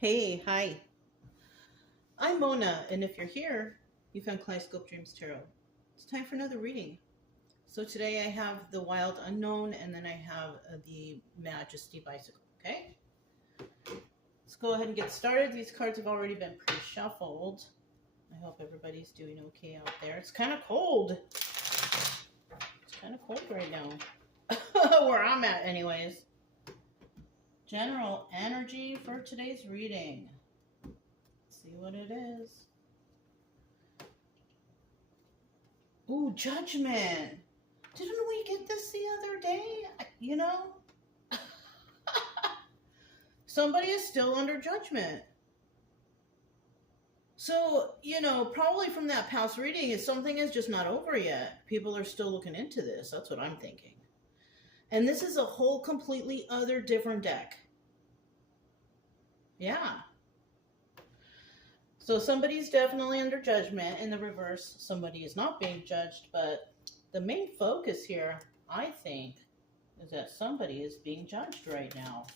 Hey, hi. I'm Mona, and if you're here, you found Kaleidoscope Dreams Tarot. It's time for another reading. So today I have the Wild Unknown, and then I have the Majesty Bicycle, okay? Let's go ahead and get started. These cards have already been pre-shuffled. I hope everybody's doing okay out there. It's kind of cold. It's kind of cold right now. Where I'm at, anyways. General energy for today's reading. See what it is. Ooh, judgment. Didn't we get this the other day? You know? Somebody is still under judgment. So, probably from that past reading is something is just not over yet. People are still looking into this. That's what I'm thinking. And this is a whole completely other different deck. Yeah. So somebody's definitely under judgment. In the reverse, somebody is not being judged. But the main focus here, I think, is that somebody is being judged right now.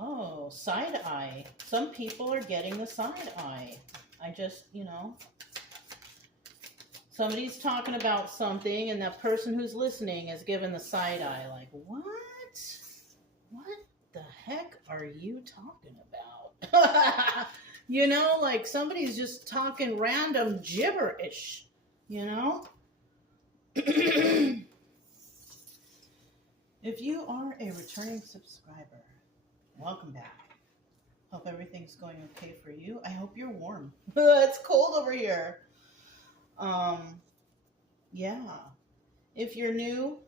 Oh, side eye. Some people are getting the side eye. I just, somebody's talking about something and that person who's listening is given the side eye. Like, what? What the heck are you talking about? Like somebody's just talking random gibberish, If you are a returning subscriber, welcome back. Hope everything's going okay for you. I hope you're warm. It's cold over here. Yeah. If you're new,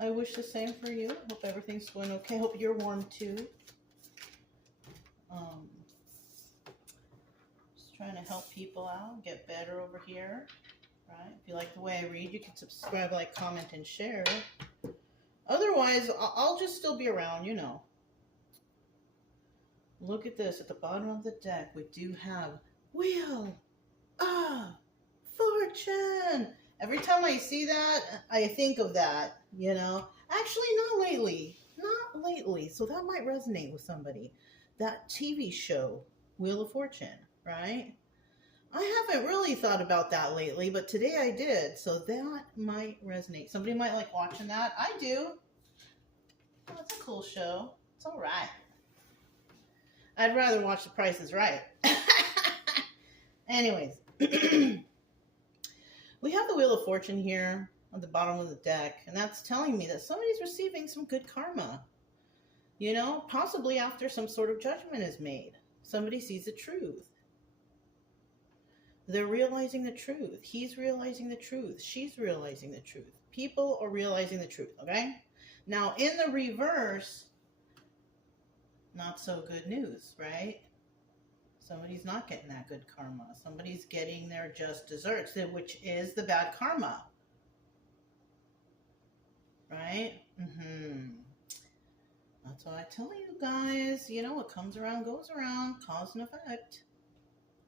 I wish the same for you. Hope everything's going okay. Hope you're warm too. Just trying to help people out, get better over here. Right? If you like the way I read, you can subscribe, like, comment, and share. Otherwise, I'll just still be around, Look at this. At the bottom of the deck, we do have Wheel of Fortune. Every time I see that, I think of that, Actually, not lately. Not lately. So that might resonate with somebody. That TV show, Wheel of Fortune, right? I haven't really thought about that lately, but today I did. So that might resonate. Somebody might like watching that. I do. Oh, it's a cool show. It's all right. I'd rather watch The Price is Right. Anyways. We have the Wheel of Fortune here on the bottom of the deck, and that's telling me that somebody's receiving some good karma. Possibly after some sort of judgment is made. Somebody sees the truth. They're realizing the truth. He's realizing the truth. She's realizing the truth. People are realizing the truth, okay? Now, in the reverse, not so good news, right? Somebody's not getting that good karma. Somebody's getting their just desserts, which is the bad karma. Right? That's what I tell you guys. What comes around goes around. Cause and effect.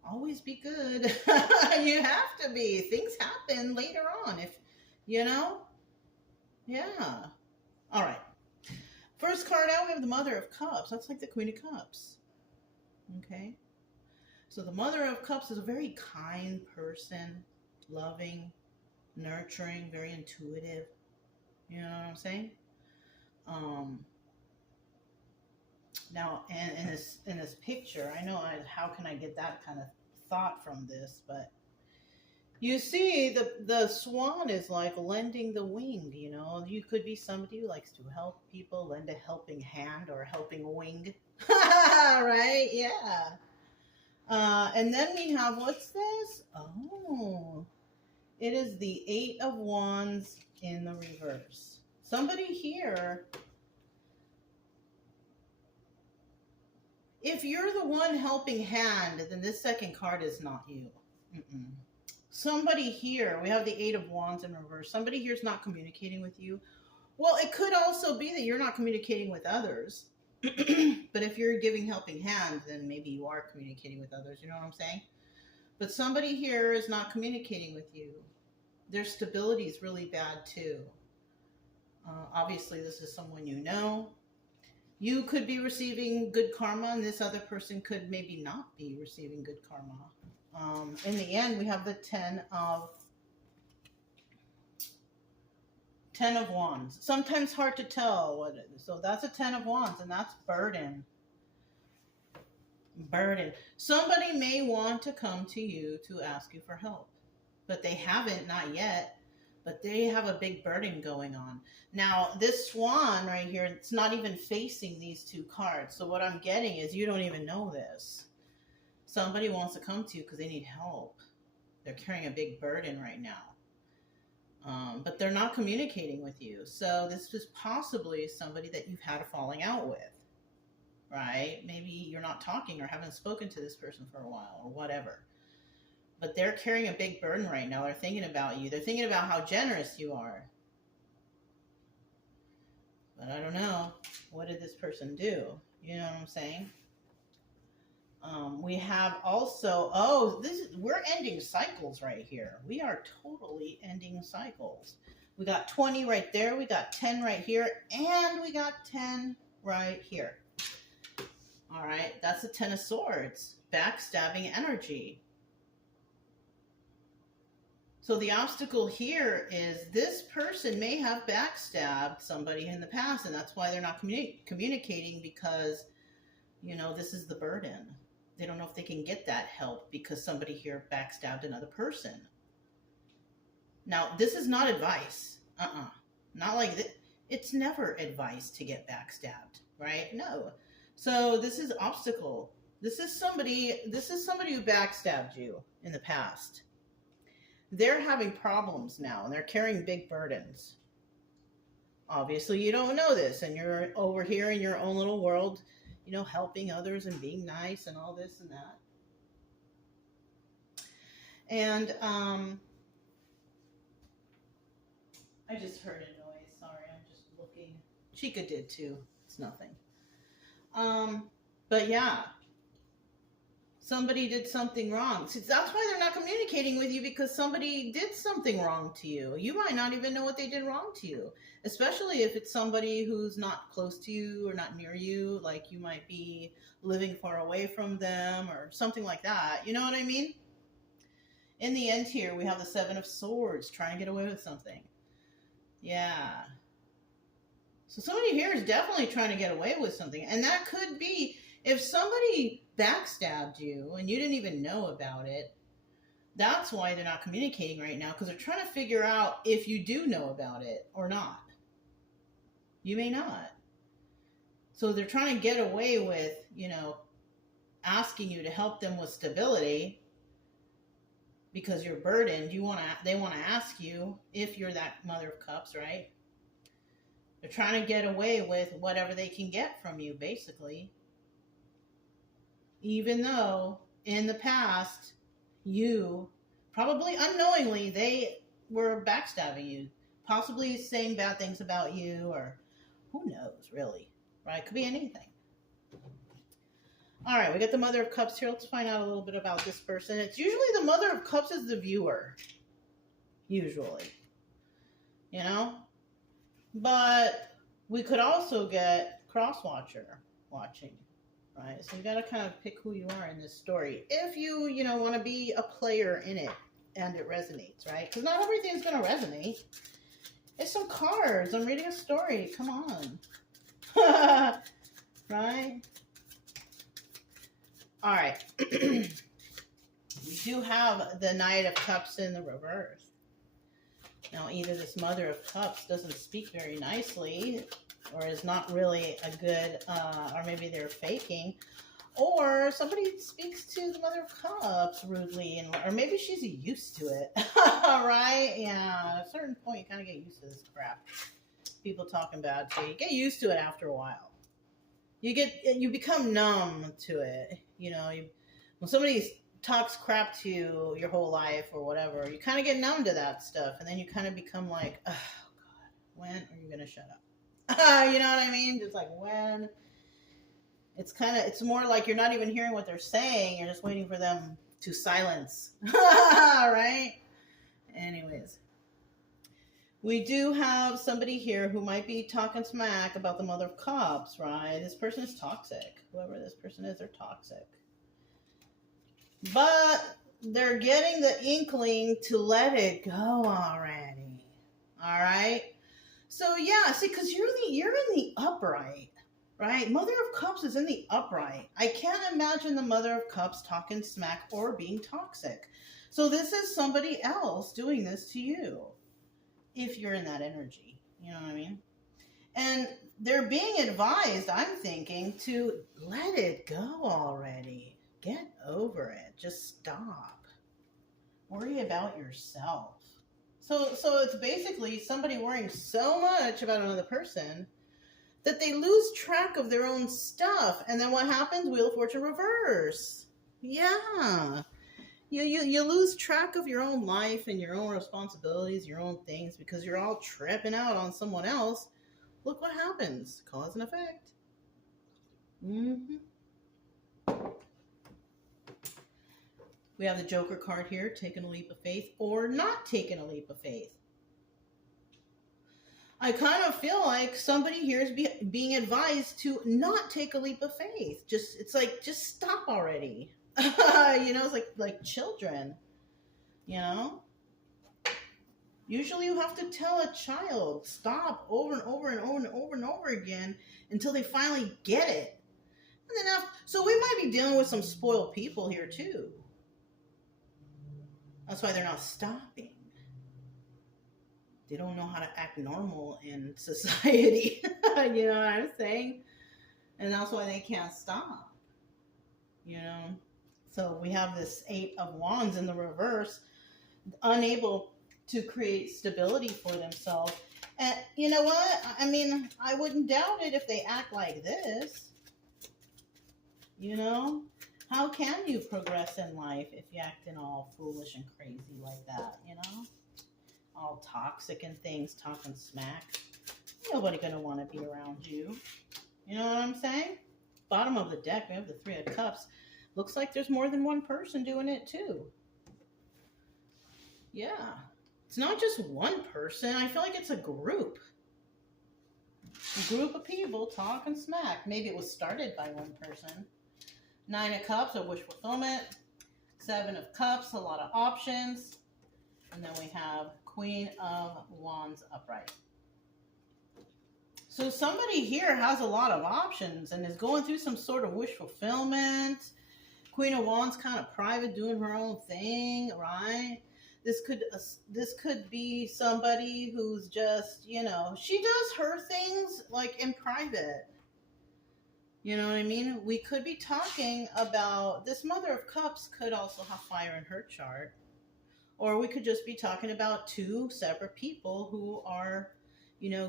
Always be good. You have to be. Things happen later on. Yeah. All right. First card out, we have the Mother of Cups. That's like the Queen of Cups. Okay. So the Mother of Cups is a very kind person, loving, nurturing, very intuitive. You know what I'm saying? Now, and in this picture, I know how can I get that kind of thought from this, but you see the swan is like lending the wing. You could be somebody who likes to help people, lend a helping hand or a helping wing. Right? Yeah. And then we have, what's this? Oh, it is the Eight of Wands in the reverse. Somebody here, if you're the one helping hand, then this second card is not you. Somebody here, we have the Eight of Wands in reverse. Somebody here is not communicating with you. Well, it could also be that you're not communicating with others. But if you're giving helping hand, then maybe you are communicating with others. You know what I'm saying? But somebody here is not communicating with you. Their stability is really bad too. Obviously, this is someone you know. You could be receiving good karma, and this other person could maybe not be receiving good karma. In the end, we have the Ten of Wands. Sometimes hard to tell what it is. So that's a Ten of Wands, and that's burden. Burden. Somebody may want to come to you to ask you for help, but they haven't, not yet. But they have a big burden going on. Now, this swan right here, it's not even facing these two cards. So what I'm getting is you don't even know this. Somebody wants to come to you because they need help. They're carrying a big burden right now. But they're not communicating with you. So this is possibly somebody that you've had a falling out with, right? Maybe you're not talking or haven't spoken to this person for a while or whatever. But they're carrying a big burden right now. They're thinking about you. They're thinking about how generous you are. But I don't know. What did this person do? You know what I'm saying? We have also, we're ending cycles right here. We are totally ending cycles. We got 20 right there. We got 10 right here. And we got 10 right here. All right. That's the 10 of Swords. Backstabbing energy. So the obstacle here is this person may have backstabbed somebody in the past, and that's why they're not communicating because, this is the burden. They don't know if they can get that help because somebody here backstabbed another person. Now, this is not advice. Not like that. It's never advice to get backstabbed, right? No. So this is obstacle. This is somebody who backstabbed you in the past. They're having problems now, and they're carrying big burdens. Obviously, you don't know this, and you're over here in your own little world, helping others and being nice and all this and that. And I just heard a noise. Sorry, I'm just looking. Chica did too. It's nothing. But yeah. Somebody did something wrong. See, that's why they're not communicating with you, because somebody did something wrong to you. You might not even know what they did wrong to you, especially if it's somebody who's not close to you or not near you, like you might be living far away from them or something like that. You know what I mean? In the end here, we have the 7 of Swords trying to get away with something. Yeah. So somebody here is definitely trying to get away with something, and that could be if somebody backstabbed you and you didn't even know about it. That's why they're not communicating right now, because they're trying to figure out if you do know about it or not. You may not. So they're trying to get away with, asking you to help them with stability because you're burdened. They want to ask you if you're that Mother of Cups, right? They're trying to get away with whatever they can get from you, basically. Even though in the past, you, probably unknowingly, they were backstabbing you, possibly saying bad things about you, or who knows, really, right? Could be anything. All right, we got the Mother of Cups here. Let's find out a little bit about this person. It's usually the Mother of Cups is the viewer, usually, But we could also get cross-watcher watching. Right, so you got to kind of pick who you are in this story. If you, want to be a player in it and it resonates, right? Because not everything's going to resonate. It's some cards. I'm reading a story. Come on. Right? All right. We do have the Knight of Cups in the reverse. Now, either this Mother of Cups doesn't speak very nicely, or is not really a good, or maybe they're faking, or somebody speaks to the Mother of Cups rudely, or maybe she's used to it, right? Yeah, at a certain point, you kind of get used to this crap. People talking bad to you. You get used to it after a while. You become numb to it. When somebody talks crap to you your whole life or whatever, you kind of get numb to that stuff, and then you kind of become like, oh, God, when are you going to shut up? You know what I mean? Just like when. It's more like you're not even hearing what they're saying. You're just waiting for them to silence. Right? Anyways. We do have somebody here who might be talking smack about the Mother of Cups, right? This person is toxic. Whoever this person is, they're toxic. But they're getting the inkling to let it go already. All right? So yeah, see, because you're in the upright, right? Mother of Cups is in the upright. I can't imagine the Mother of Cups talking smack or being toxic. So this is somebody else doing this to you, if you're in that energy. You know what I mean? And they're being advised, I'm thinking, to let it go already. Get over it. Just stop. Worry about yourself. So it's basically somebody worrying so much about another person that they lose track of their own stuff. And then what happens? Wheel of Fortune reverse. Yeah. You lose track of your own life and your own responsibilities, your own things, because you're all tripping out on someone else. Look what happens. Cause and effect. Mm-hmm. We have the Joker card here, taking a leap of faith or not taking a leap of faith. I kind of feel like somebody here is being advised to not take a leap of faith. It's like, just stop already. It's like children, Usually you have to tell a child, stop over and over and over and over and over again until they finally get it. And then so we might be dealing with some spoiled people here too. That's why they're not stopping. They don't know how to act normal in society. You know what I'm saying? And that's why they can't stop. So we have this 8 of Wands in the reverse, unable to create stability for themselves. And you know what? I mean, I wouldn't doubt it if they act like this. How can you progress in life if you're acting all foolish and crazy like that, All toxic and things, talking smack. Nobody gonna want to be around you. You know what I'm saying? Bottom of the deck, we have the 3 of Cups. Looks like there's more than one person doing it too. Yeah. It's not just one person. I feel like it's a group. A group of people talking smack. Maybe it was started by one person. 9 of Cups, a wish fulfillment. 7 of Cups, a lot of options. And then we have Queen of Wands upright. So somebody here has a lot of options and is going through some sort of wish fulfillment. Queen of Wands kind of private, doing her own thing, right? This could be somebody who's just, she does her things like in private. You know what I mean? We could be talking about this Mother of Cups could also have fire in her chart. Or we could just be talking about 2 separate people who are,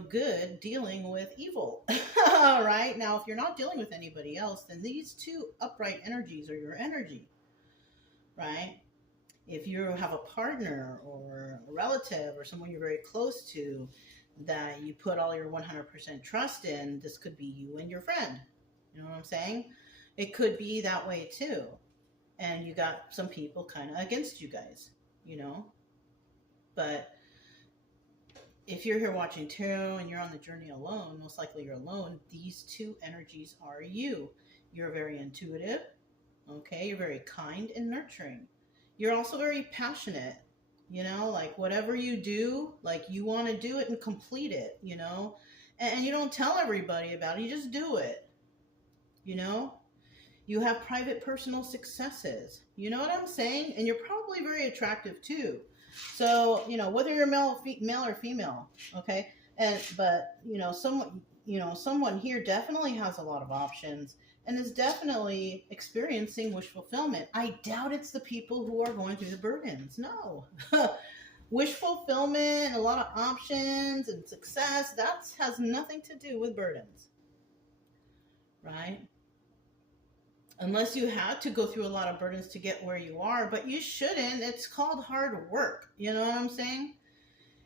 good dealing with evil. Right? Now, if you're not dealing with anybody else, then these 2 upright energies are your energy. Right? If you have a partner or a relative or someone you're very close to that you put all your 100% trust in, this could be you and your friend. You know what I'm saying? It could be that way too. And you got some people kind of against you guys, But if you're here watching tarot and you're on the journey alone, most likely you're alone, these 2 energies are you. You're very intuitive, okay? You're very kind and nurturing. You're also very passionate, like whatever you do, like you want to do it and complete it, and you don't tell everybody about it, you just do it, You have private personal successes, you know what I'm saying? And you're probably very attractive too. So, whether you're male or female, okay? But someone here definitely has a lot of options and is definitely experiencing wish fulfillment. I doubt it's the people who are going through the burdens. No. Wish fulfillment, a lot of options and success, that has nothing to do with burdens. Right? Unless you had to go through a lot of burdens to get where you are, but you shouldn't. It's called hard work. You know what I'm saying?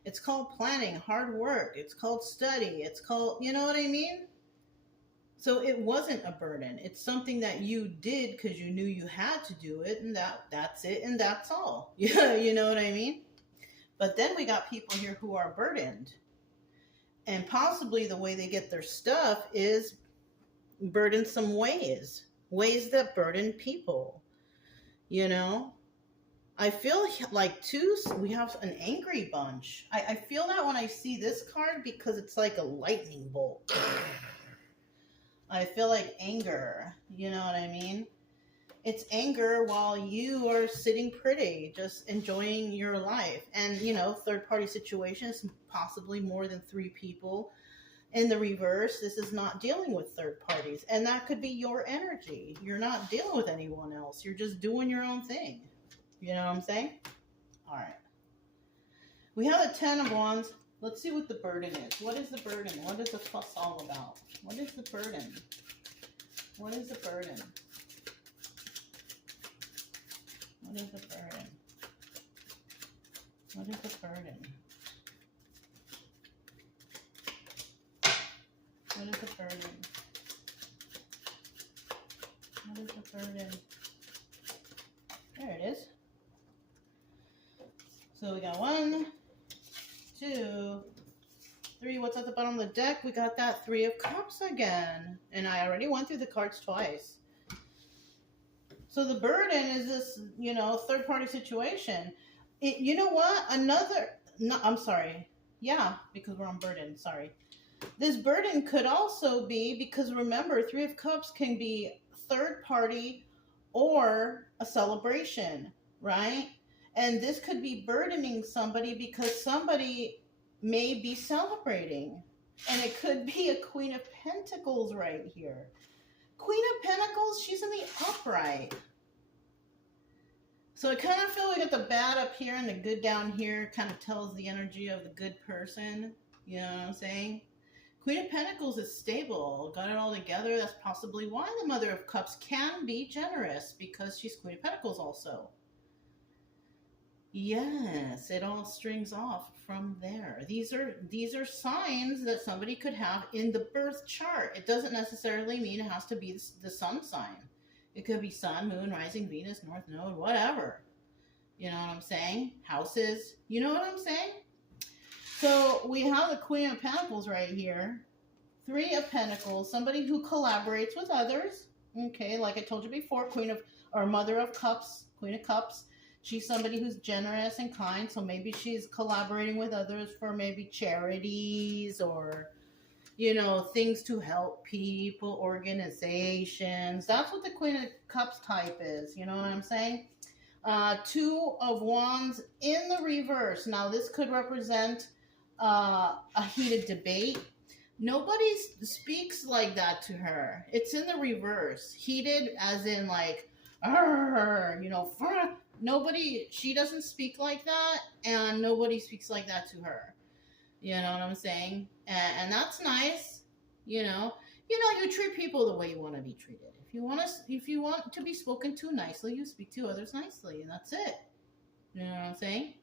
It's called planning, hard work. It's called study. It's called, you know what I mean? So it wasn't a burden. It's something that you did because you knew you had to do it, and that's it, and that's all. Yeah, you know what I mean? But then we got people here who are burdened. And possibly the way they get their stuff is burdensome ways. Ways that burden people. You know? I feel like too, we have an angry bunch. I feel that when I see this card because it's like a lightning bolt. I feel like anger. You know what I mean? It's anger while you are sitting pretty, just enjoying your life. And, you know, third party situations, possibly more than 3 people. In the reverse, this is not dealing with third parties. And that could be your energy. You're not dealing with anyone else. You're just doing your own thing. You know what I'm saying? All right. We have the 10 of Wands. Let's see what the burden is. What is the burden? What is the fuss all about? What is the burden? What is the burden? What is the burden? What is the burden? What is the burden? What is the burden? There it is. So we got 1, 2, 3. What's at the bottom of the deck? We got that 3 of Cups again. And I already went through the cards twice. So the burden is this, you know, third party situation. You know what? I'm sorry. Yeah, because we're on burden. Sorry. This burden could also be, because remember, 3 of Cups can be third party or a celebration, right? And this could be burdening somebody because somebody may be celebrating. And it could be a Queen of Pentacles right here. Queen of Pentacles, she's in the upright. So I kind of feel like the bad up here and the good down here kind of tells the energy of the good person. You know what I'm saying? Queen of Pentacles is stable, got it all together. That's possibly why the Mother of Cups can be generous, because she's Queen of Pentacles also. Yes, it all strings off from there. These are signs that somebody could have in the birth chart. It doesn't necessarily mean it has to be the sun sign. It could be sun, moon, rising, Venus, north node, whatever. You know what I'm saying? Houses. You know what I'm saying? So we have the Queen of Pentacles right here. 3 of Pentacles, somebody who collaborates with others. Okay, like I told you before, Mother of Cups, Queen of Cups. She's somebody who's generous and kind, so maybe she's collaborating with others for maybe charities or, you know, things to help people, organizations. That's what the Queen of Cups type is, you know what I'm saying? 2 of Wands in the reverse. Now, this could represent a heated debate. Nobody speaks like that to her. It's in the reverse. Heated as in like, you know, nobody, she doesn't speak like that, and nobody speaks like that to her. You know what I'm saying? And that's nice. You know, you treat people the way you want to be treated. If you want to be spoken to nicely, you speak to others nicely, and that's it. You know what I'm saying?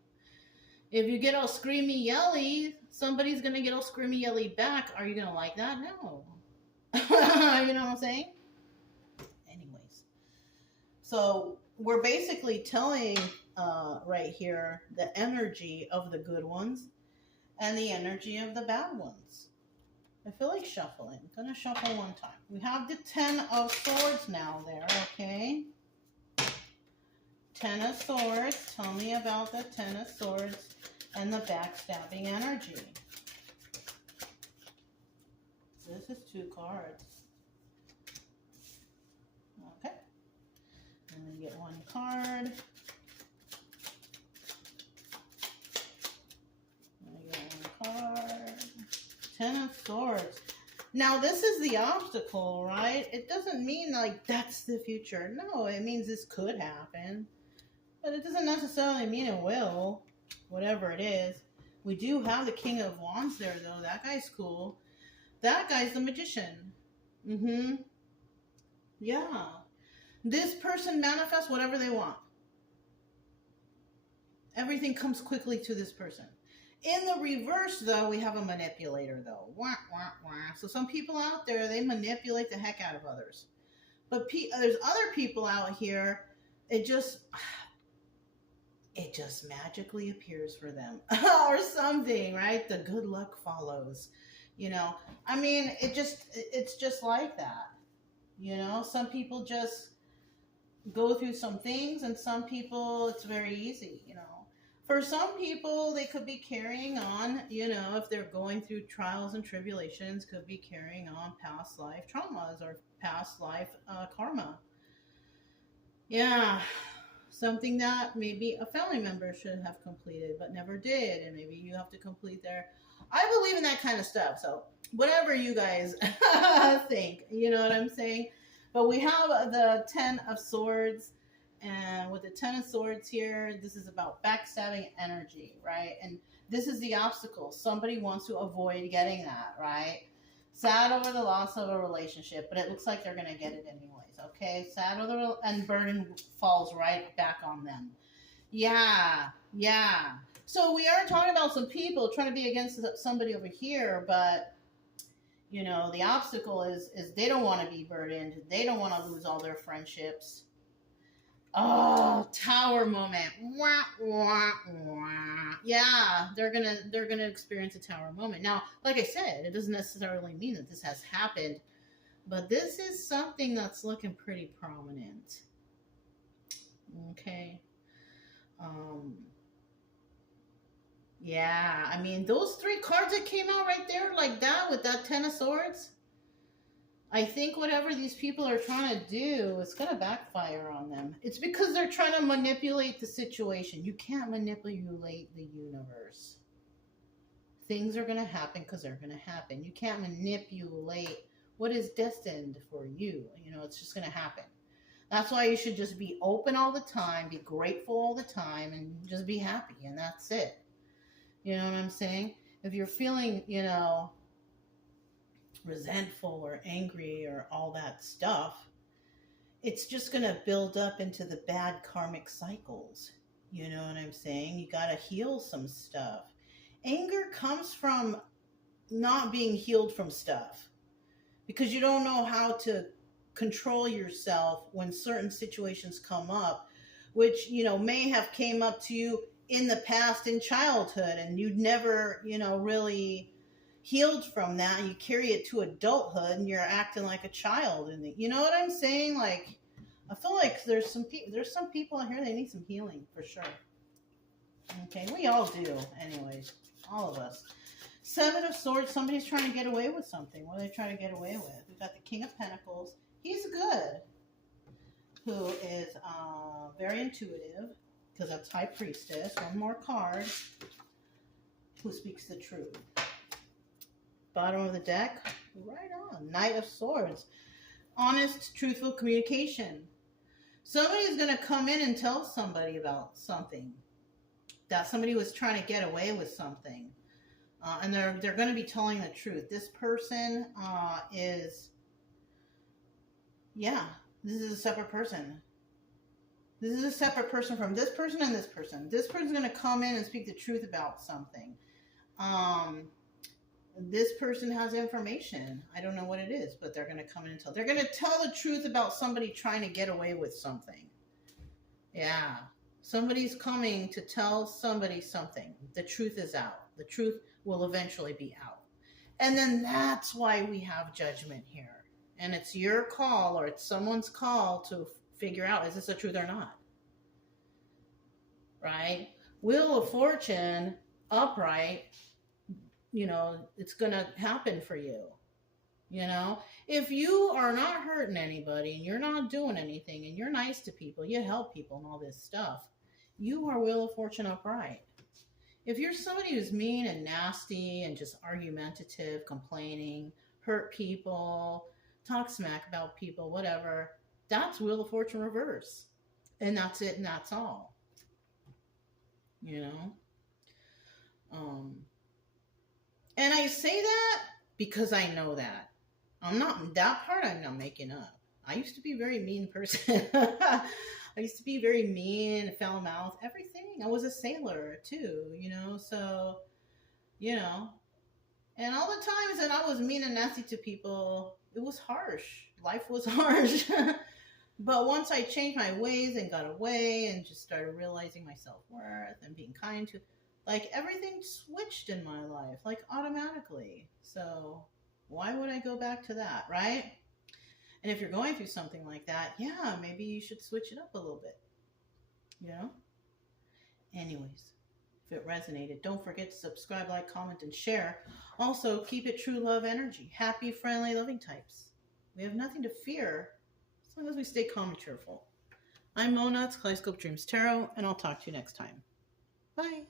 If you get all screamy yelly, somebody's gonna get all screamy yelly back. Are you gonna like that? No. You know what I'm saying? Anyways, so we're basically telling right here the energy of the good ones and the energy of the bad ones. I feel like shuffling. I'm gonna shuffle one time. We have the 10 of Swords now there, okay? 10 of Swords. Tell me about the 10 of Swords and the backstabbing energy. This is 2 cards. Okay. And then get 1 card. And get 1 card. 10 of Swords. Now, this is the obstacle, right? It doesn't mean like that's the future. No, it means this could happen. But it doesn't necessarily mean it will, whatever it is. We do have the King of Wands there, though. That guy's cool. That guy's the Magician. Yeah. This person manifests whatever they want. Everything comes quickly to this person. In the reverse, though, we have a manipulator, though. Wah, wah, wah. So some people out there, they manipulate the heck out of others. But there's other people out here, it just... it just magically appears for them or something, right? The good luck follows. You know, I mean, it's just like that. You know, some people just go through some things, and some people it's very easy, you know. For some people, they could be carrying on, you know, if they're going through trials and tribulations, could be carrying on past life traumas or past life karma. Yeah, something that maybe a family member should have completed but never did, and maybe you have to complete their. I believe in that kind of stuff. So whatever you guys think, you know what I'm saying. But we have the Ten of Swords, and with the Ten of Swords here, this is about backstabbing energy, right? And this is the obstacle. Somebody wants to avoid getting that, right? Sad over the loss of a relationship, but it looks like they're going to get it anyways. Okay, sad over and burden falls right back on them. Yeah, yeah. So we are talking about some people trying to be against somebody over here, but you know the obstacle is they don't want to be burdened. They don't want to lose all their friendships. Oh, tower moment. Wah, wah, wah. Yeah, they're gonna experience a tower moment. Now, like I said, it doesn't necessarily mean that this has happened, but this is something that's looking pretty prominent. Okay. Yeah, I mean those three cards that came out right there like that with that Ten of Swords. I think whatever these people are trying to do is going to backfire on them. It's because they're trying to manipulate the situation. You can't manipulate the universe. Things are going to happen because they're going to happen. You can't manipulate what is destined for you. You know, it's just going to happen. That's why you should just be open all the time, be grateful all the time, and just be happy. And that's it. You know what I'm saying? If you're feeling, you know, resentful or angry or all that stuff, it's just going to build up into the bad karmic cycles. You know what I'm saying? You got to heal some stuff. Anger comes from not being healed from stuff because you don't know how to control yourself when certain situations come up, which, you know, may have came up to you in the past in childhood and you'd never, you know, really healed from that. You carry it to adulthood and you're acting like a child. And you know what I'm saying? Like, I feel like there's some people out here that need some healing for sure. Okay, we all do, anyways, all of us. Seven of Swords. Somebody's trying to get away with something. What are they trying to get away with? We've got the King of Pentacles. He's good. Who is very intuitive because that's High Priestess. One more card. Who speaks the truth? Bottom of the deck. Right on. Knight of Swords. Honest, truthful communication. Somebody's going to come in and tell somebody about something. That somebody was trying to get away with something. And they're going to be telling the truth. This person is... Yeah, this is a separate person. This is a separate person from this person and this person. This person's going to come in and speak the truth about something. This person has information. I don't know what it is, but they're going to come in and tell. They're going to tell the truth about somebody trying to get away with something. Yeah. Somebody's coming to tell somebody something. The truth is out. The truth will eventually be out. And then that's why we have judgment here. And it's your call or it's someone's call to figure out, is this the truth or not? Right? Wheel of Fortune, upright, you know, it's going to happen for you. You know, if you are not hurting anybody and you're not doing anything and you're nice to people, you help people and all this stuff, you are Wheel of Fortune upright. If you're somebody who's mean and nasty and just argumentative, complaining, hurt people, talk smack about people, whatever, that's Wheel of Fortune reverse. And that's it and that's all. You know? And I say that because I know that. That part I'm not making up. I used to be a very mean person. I used to be very mean, foul mouth, everything. I was a sailor too, you know, so, you know. And all the times that I was mean and nasty to people, it was harsh. Life was harsh. But once I changed my ways and got away and just started realizing my self-worth and being kind to, like, everything switched in my life, like, automatically. So why would I go back to that, right? And if you're going through something like that, yeah, maybe you should switch it up a little bit, you know? Anyways, if it resonated, don't forget to subscribe, like, comment, and share. Also, keep it true love energy. Happy, friendly, loving types. We have nothing to fear as long as we stay calm and cheerful. I'm Mona, it's Kaleidoscope Dreams Tarot, and I'll talk to you next time. Bye.